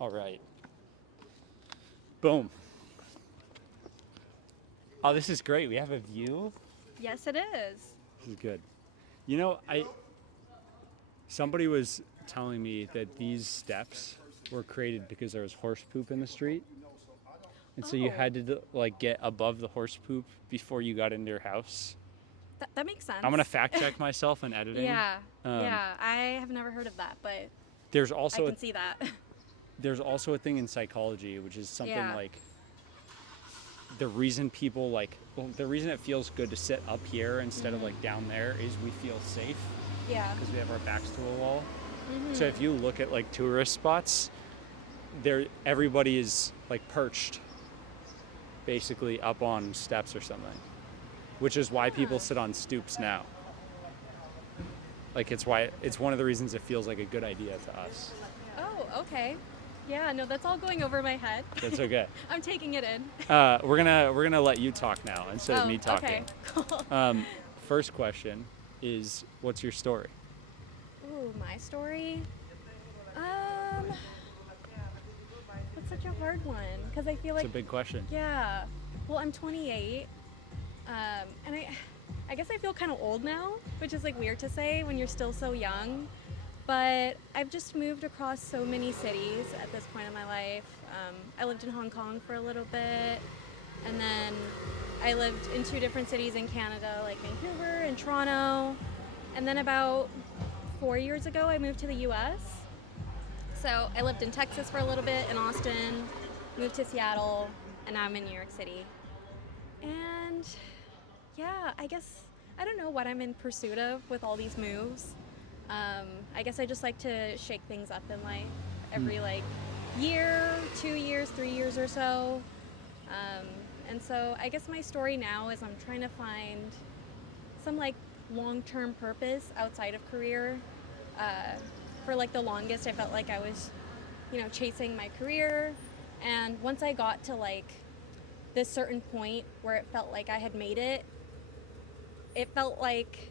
All right. Boom. Oh, this is great. We have a view. Yes, it is. This is good. You know, somebody was telling me that these steps were created because there was horse poop in the street. And so you Oh, had to like get above the horse poop before you got into your house. that makes I'm gonna sense. fact check myself in editing. Yeah, Um, yeah. I have never heard of that, but there's I also a can see that. there's also a thing in psychology, which is something Yeah. like the reason people the reason it feels good to sit up here instead of like down there is we feel safe Yeah. because we have our backs to a wall. So if you look at like tourist spots, everybody is like perched basically up on steps or something, which is why people sit on stoops now. Like it's one of the reasons it feels like a good idea to us. Oh, okay. Yeah, no, that's all going over my head. That's okay. I'm taking it in. We're gonna let you talk now instead of Oh, me okay. talking. Cool. First question is, what's your story? Ooh, my story. Um, that's such a hard one because I feel It's like, a big question. yeah. Well, I'm 28, and I guess I feel kind of old now, which is like weird to say when you're still so young. But I've just moved across so many cities at this point in my life. I lived in Hong Kong for a little bit, and then I lived in 2 different cities in Canada, like Vancouver and Toronto. And then about 4 years ago, I moved to the US. So I lived in Texas for a little bit, in Austin, moved to Seattle, and now I'm in New York City. And yeah, I guess I don't know what I'm in pursuit of with all these moves. I guess I just like to shake things up in life every like year, 2 years, 3 years or so. Um, and so I guess my story now is I'm trying to find some like long-term purpose outside of career. Uh, for like the longest, I felt like I was, chasing my career. And once I got to like this certain point where it felt like I had made it, it felt like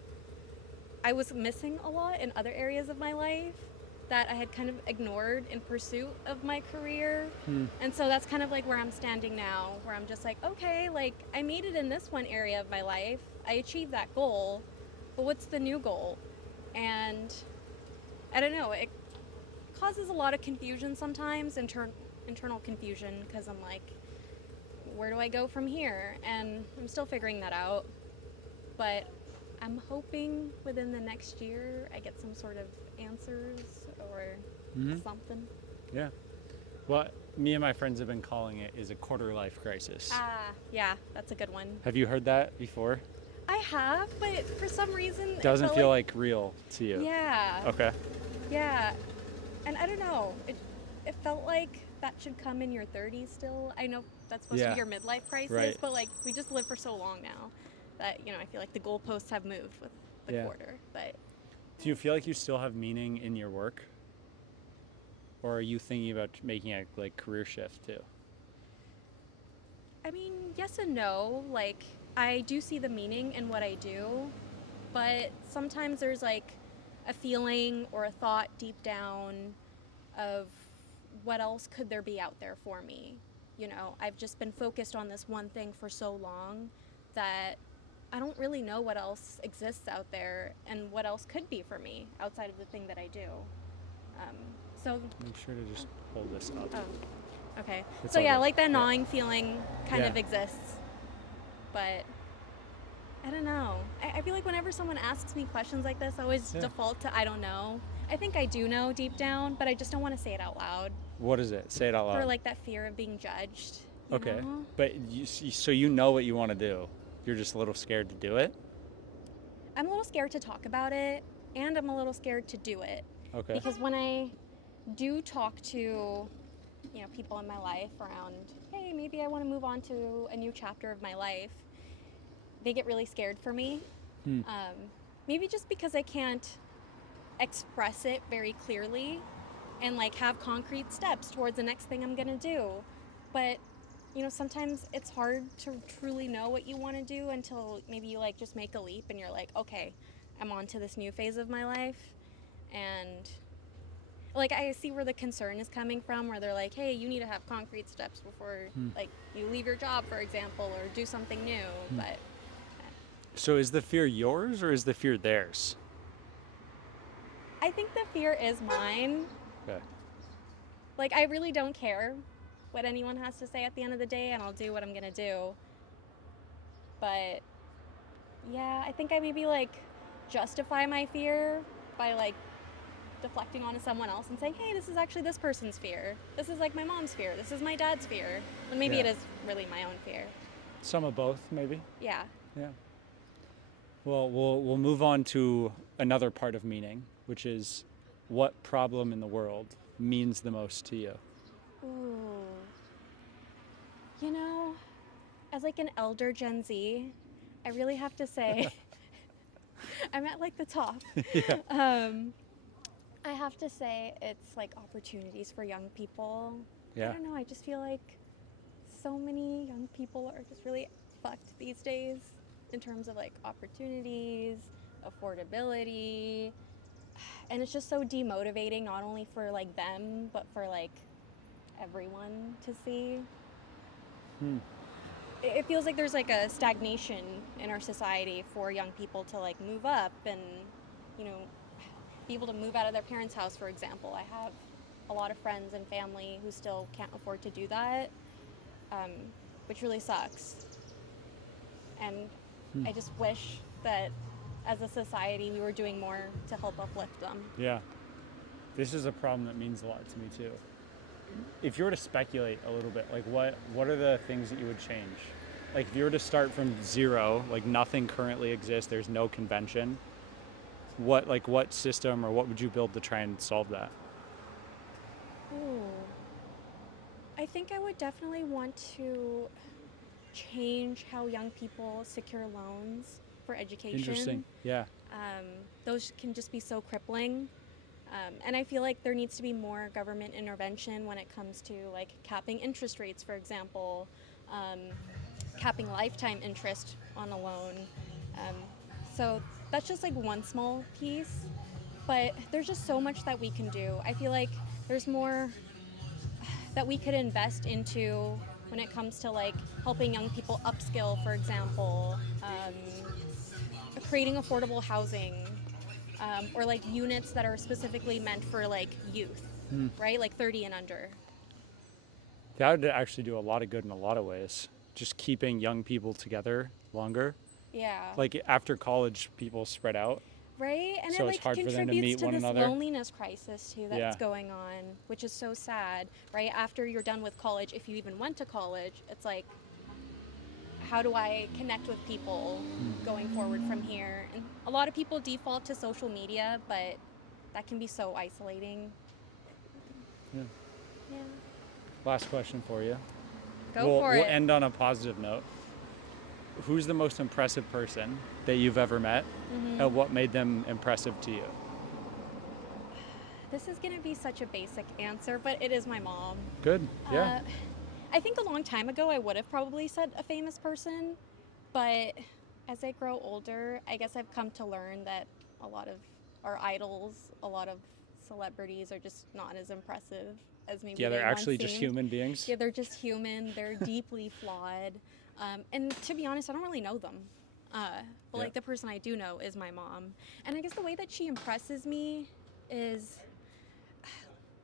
I was missing a lot in other areas of my life that I had kind of ignored in pursuit of my career. And so that's kind of like where I'm standing now, where I'm just like, okay, like I made it in this one area of my life. I achieved that goal, but what's the new goal? And I don't know, it causes a lot of confusion sometimes, internal confusion, because I'm like, where do I go from here? And I'm still figuring that out. But I'm hoping within the next year I get some sort of answers or something. Yeah. What me and my friends have been calling it is a quarter life crisis. Yeah, that's a good one. Have you heard that before? I have, but for some reason Doesn't it felt feel like real to you. Yeah. Okay. Yeah. And I don't know. It felt like that should come in your 30s still. I know that's supposed to Yeah. be your midlife crisis, Right. but like we just live for so long now that, I feel like the goalposts have moved with the Yeah. quarter. But Do you feel like you still have meaning in your work? Or are you thinking about making a like career shift too? I mean, yes and no. Like, I do see the meaning in what I do, but sometimes there's like a feeling or a thought deep down of what else could there be out there for me. I've just been focused on this one thing for so long that I don't really know what else exists out there and what else could be for me outside of the thing that I do. Um, so, Make sure to just hold this up. oh, okay. It's So all yeah, good. like that Yeah. gnawing feeling kind of Yeah. exists, but I don't know. I feel like whenever someone asks me questions like this, I always Yeah. default to I don't know. I think I do know deep down, but I just don't want to say it out loud What is it? Say it out loud. for like that fear of being judged. Okay. Know? But so you know what you want to do. You're just a little scared to do it? I'm a little scared to talk about it, and I'm a little scared to do it. Okay. Because when I do talk to, people in my life around, hey, maybe I want to move on to a new chapter of my life, they get really scared for me. Maybe just because I can't express it very clearly and like have concrete steps towards the next thing I'm gonna do. But sometimes it's hard to truly know what you want to do until maybe you like just make a leap and you're like, okay, I'm on to this new phase of my life. And like I see where the concern is coming from, where they're like, hey, you need to have concrete steps before like you leave your job, for example, or do something new. But So is the fear yours or is the fear theirs? I think the fear is mine. Okay. Like, I really don't care what anyone has to say at the end of the day, and I'll do what I'm gonna do. But yeah, I think I maybe like justify my fear by like deflecting onto someone else and saying, hey, this is actually this person's fear. This is like my mom's fear. This is my dad's fear. When maybe Yeah. it is really my own fear. Some of both, maybe. Yeah. Yeah. Well, we'll move on to another part of meaning, which is what problem in the world means the most to you. Ooh. You know, as like an elder Gen Z, I really have to say, I'm at like the top. Yeah. I have to say it's like opportunities for young people. Yeah. I don't know, I just feel like so many young people are just really fucked these days in terms of like opportunities, affordability, and it's just so demotivating, not only for like them, but for like everyone to see. It feels like there's like a stagnation in our society for young people to like move up and, you know, be able to move out of their parents' house, for example. I have a lot of friends and family who still can't afford to do that, which really sucks. And I just wish that as a society we were doing more to help uplift them. Yeah. This is a problem that means a lot to me too. If you were to speculate a little bit, like what are the things that you would change? Like if you were to start from zero, like nothing currently exists, there's no convention, what system or what would you build to try and solve that? Ooh. I think I would definitely want to change how young people secure loans for education. Interesting. Yeah. Those can just be so crippling. And I feel like there needs to be more government intervention when it comes to like capping interest rates, for example, capping lifetime interest on a loan. Um, so that's just like one small piece, but there's just so much that we can do. I feel like there's more that we could invest into when it comes to like helping young people upskill, for example, creating affordable housing, or like units that are specifically meant for like youth, right? Like 30 and under. That would actually do a lot of good in a lot of ways. Just keeping young people together longer. Yeah. Like after college, people spread out. Right? And So it it's like hard for them to contributes meet to one this another. loneliness crisis too that's Yeah. going on, which is so sad, right? After you're done with college, if you even went to college, it's like, how do I connect with people going forward from here? And a lot of people default to social media, but that can be so isolating. Yeah. Yeah. Last question for you. Go for we'll it. end on a positive note. Who's the most impressive person that you've ever met, and what made them impressive to you? This is going to be such a basic answer, but it is my mom. Good. Yeah. I think a long time ago I would have probably said a famous person, but as I grow older, I guess I've come to learn that a lot of our idols, a lot of celebrities are just not as impressive as maybe Yeah, they're they actually once just seemed. human beings. Yeah, they're just human. They're deeply flawed. And to be honest, I don't really know them. But like the person I do know is my mom. And I guess the way that she impresses me is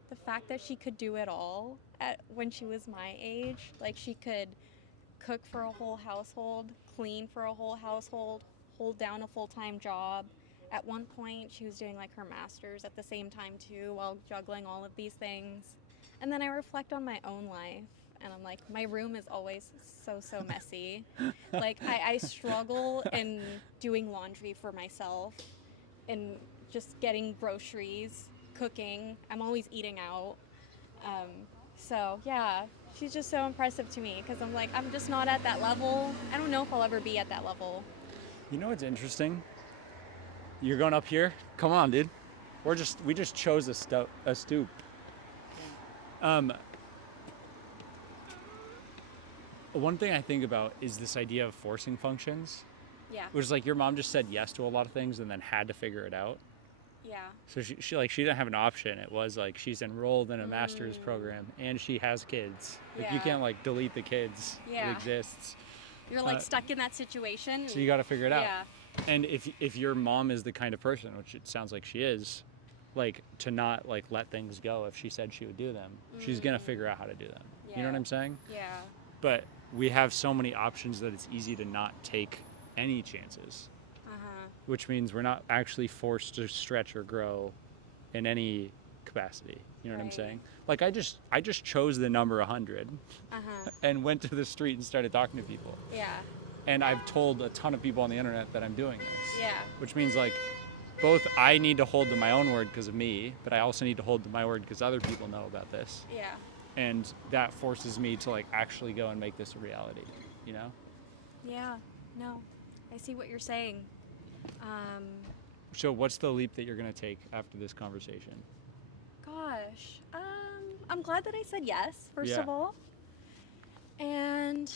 the fact that she could do it all when she was my age. Like she could cook for a whole household, clean for a whole household, hold down a full-time job. At one point, she was doing like her master's at the same time too, while juggling all of these things. And then I reflect on my own life, and I'm like, my room is always so messy. Like I struggle in doing laundry for myself, and just getting groceries, cooking. I'm always eating out. Um, so yeah, she's just so impressive to me because I'm like, I'm just not at that level. I don't know if I'll ever be at that level. You know what's interesting? You're going up here? Come on, dude. We just chose a stoop. One thing I think about is this idea of forcing functions. Yeah. Which is like your mom just said yes to a lot of things and then had to figure it out. Yeah. So she didn't have an option. It was like she's enrolled in a master's program and she has kids. Like you Yeah. can't like delete the kids. Yeah. It exists. You're like stuck in that situation. So you got to figure it out. Yeah. And if your mom is the kind of person, which it sounds like she is, like to not like let things go if she said she would do them, she's gonna figure out how to do them. Yeah. You know what I'm saying? Yeah. But we have so many options that it's easy to not take any chances. Which means we're not actually forced to stretch or grow in any capacity. You know what I'm saying? Like I just chose the number 100 and went to the street and started talking to people. Yeah. And I've told a ton of people on the internet that I'm doing this. Yeah. Which means like both I need to hold to my own word because of me, but I also need to hold to my word because other people know about this. Yeah. And that forces me to like actually go and make this a reality, you know? Yeah. No. I see what you're saying. So what's the leap that you're going to take after this conversation? Gosh. I'm glad that I said yes, first Yeah. of all. And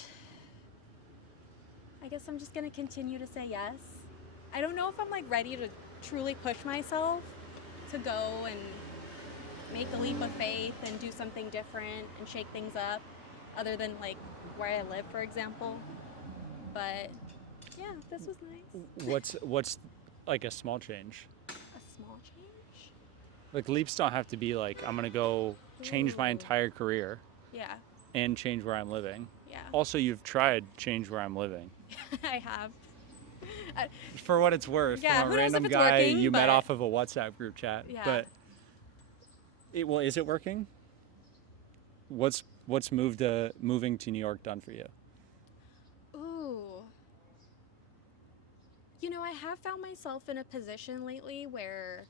I guess I'm just going to continue to say yes. I don't know if I'm like ready to truly push myself to go and make a leap of faith and do something different and shake things up other than like where I live, for example. But yeah, this was nice. What's like a small change? A small change? Like leaps don't have to be like I'm gonna go change my Ooh. entire career Yeah. and change where I'm living. Yeah. Also, you've tried change where I'm living. I have. For what it's worth, Yeah, from a who knows if random it's guy working, you met but- off of a WhatsApp group chat. Yeah. But is it working? What's moving to New York done for you? Ooh. You know, I have found myself in a position lately where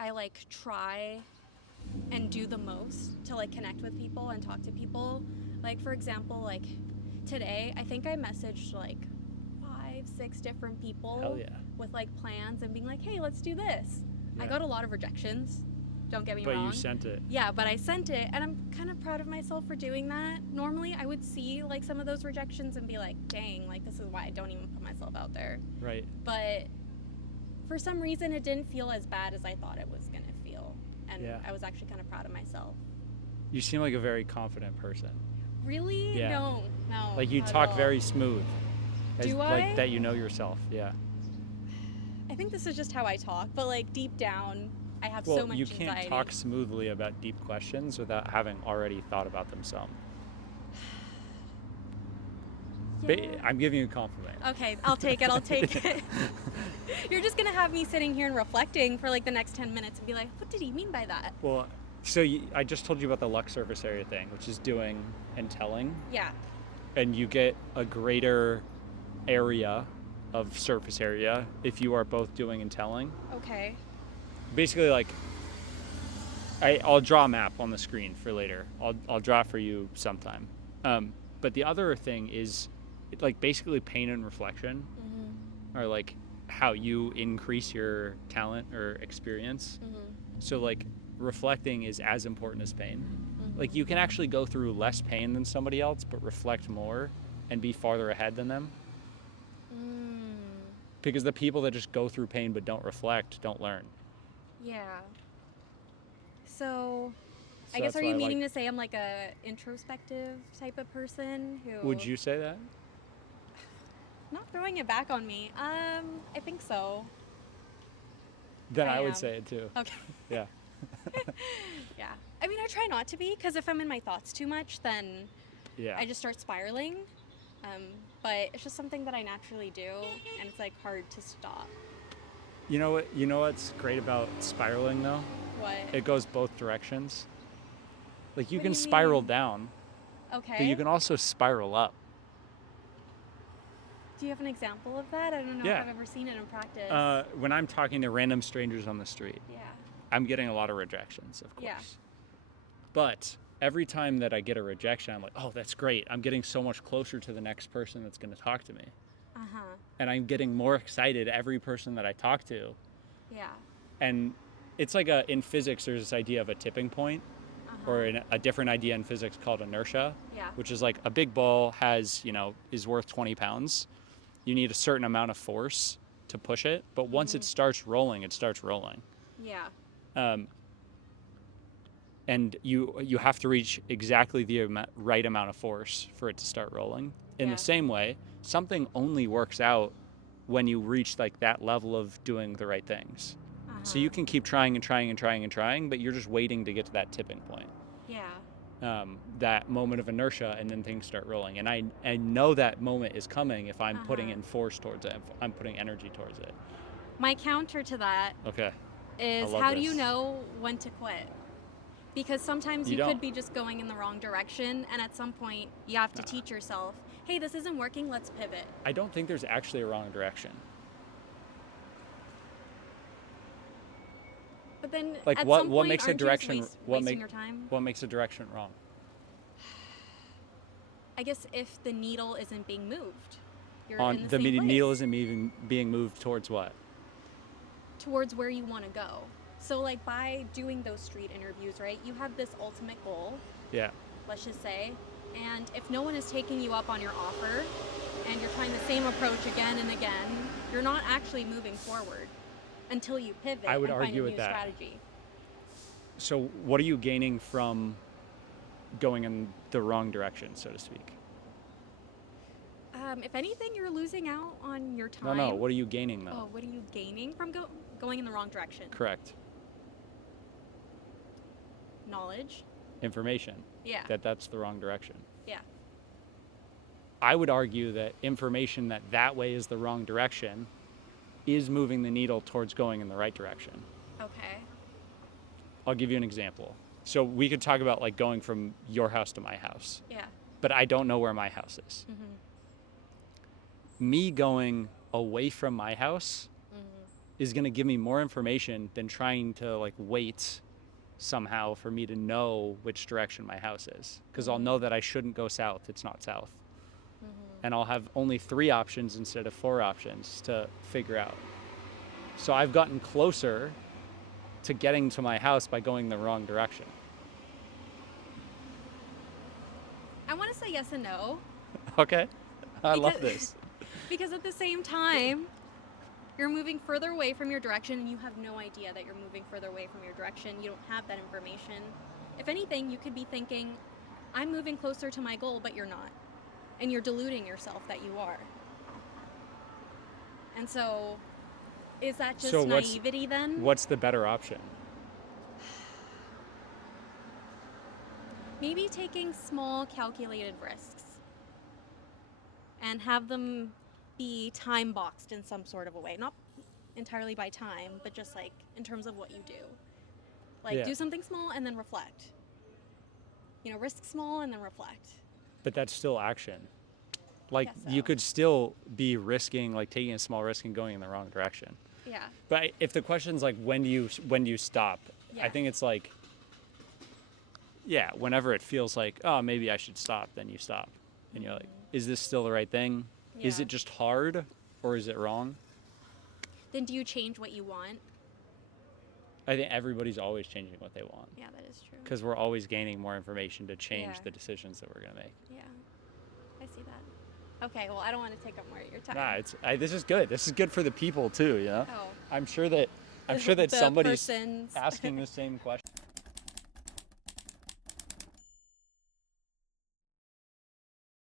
I like try and do the most to like connect with people and talk to people. Like for example, like today, I think I messaged like 5-6 different people Hell yeah. with like plans and being like, hey, let's do this. I Yeah. got a lot of rejections. Don't get me But wrong. you sent it. Yeah, but I sent it, and I'm kind of proud of myself for doing that. Normally, I would see like some of those rejections and be like, dang, like this is why I don't even put myself out there. Right. But for some reason, it didn't feel as bad as I thought it was going to feel. And Yeah. I was actually kind of proud of myself. You seem like a very confident person. Really? Yeah. No. Like you not at talk all. very smooth. Do Like I? that you know yourself. Yeah. I think this is just how I talk, but like deep down, I have Well, so much you can't anxiety. talk smoothly about deep questions without having already thought about them some. Yeah. I'm giving you a compliment. Okay, I'll take it. I'll take it. You're just gonna have me sitting here and reflecting for like the next 10 minutes and be like, what did he mean by that? Well, so I just told you about the Lux surface area thing, which is doing and telling, Yeah. and you get a greater area of surface area if you are both doing and telling. Okay. Basically, like, I'll draw a map on the screen for later. I'll draw it for you sometime. But the other thing is, like, basically pain and reflection are like how you increase your talent or experience. So like reflecting is as important as pain. Like you can actually go through less pain than somebody else, but reflect more and be farther ahead than them. Because the people that just go through pain but don't reflect don't learn. Yeah. So I So guess that's are why you I meaning to say I'm like a introspective type of person who Would you say that? not throwing it back on me? I think so. Then I am. would say it too. Okay. Yeah. Yeah. I mean, I try not to be because if I'm in my thoughts too much, then Yeah. I just start spiraling. But it's just something that I naturally do, and it's like hard to stop. You know what? You know what's great about spiraling though? What? It goes both directions. Like you What do can you spiral mean? down, Okay. but you can also spiral up. Do you have an example of that? I don't know Yeah. if I've ever seen it in practice. When I'm talking to random strangers on the street, Yeah. I'm getting a lot of rejections, of course. Yeah. But every time that I get a rejection, I'm like, oh, that's great. I'm getting so much closer to the next person that's going to talk to me. And I'm getting more excited every person that I talk to. Yeah. And it's like in physics, there's this idea of a tipping point, or a different idea in physics called inertia, Yeah. which is like a big ball is worth 20 pounds. You need a certain amount of force to push it, but once it starts rolling, it starts rolling. Yeah. And you have to reach exactly the right amount of force for it to start rolling. In Yeah. the same way, something only works out when you reach like that level of doing the right things. So you can keep trying and trying and trying and trying, but you're just waiting to get to that tipping point. Yeah. That moment of inertia, and then things start rolling. And I know that moment is coming if I'm putting in force towards it, if I'm putting energy towards it. My counter to that Okay. is, how do you know when to quit? Because sometimes you could be just going in the wrong direction, and at some point you have to teach yourself, hey, this isn't working, let's pivot. I don't think there's actually a wrong direction. But then like at what some point, makes a aren't you direction just wasting your time? What makes a direction wrong? I guess if the needle isn't being moved, you're On in the the same place. needle isn't even being moved towards what? Towards where you want to go. So like by doing those street interviews, right, you have this ultimate goal, Yeah. let's just say, and if no one is taking you up on your offer and you're trying the same approach again and again, you're not actually moving forward until you pivot I would and argue find a with new that. strategy. So what are you gaining from going in the wrong direction, so to speak? If anything, you're losing out on your time. No. What are you gaining though? Oh, what are you gaining from going in the wrong direction? Correct. Knowledge. Information. Yeah. That's the wrong direction. Yeah. I would argue that information that way is the wrong direction is moving the needle towards going in the right direction. Okay. I'll give you an example. So we could talk about like going from your house to my house. Yeah. But I don't know where my house is. Me going away from my house is going to give me more information than trying to like wait somehow for me to know which direction my house is. Because I'll know that I shouldn't go south. It's not south. And I'll have only 3 options instead of 4 options to figure out. So I've gotten closer to getting to my house by going the wrong direction. I want to say yes and no. Okay. I love this. Because at the same time, you're moving further away from your direction and you have no idea that you're moving further away from your direction. You don't have that information. If anything, you could be thinking, I'm moving closer to my goal, but you're not. And you're deluding yourself that you are. And so, is that just naivety then? What's the better option? Maybe taking small calculated risks and have them be time boxed in some sort of a way. Not entirely by time, but just like in terms of what you do. Like do something small and then reflect. You know, risk small and then reflect. But that's still action. Like So. you could still be risking, like taking a small risk and going in the wrong direction. Yeah. But if the question's like when do you stop? Yeah. I think it's like, yeah, whenever it feels like, oh, maybe I should stop, then you stop. And you're like, is this still the right thing? Yeah. Is it just hard or is it wrong? Then do you change what you want? I think everybody's always changing what they want. Yeah, that is true. Because we're always gaining more information to change Yeah. the decisions that we're going to make. Yeah, I see that. Okay, well, I don't want to take up more of your time. Nah, this is good. This is good for the people too, you know? Oh. I'm sure that The somebody's person's asking the same question.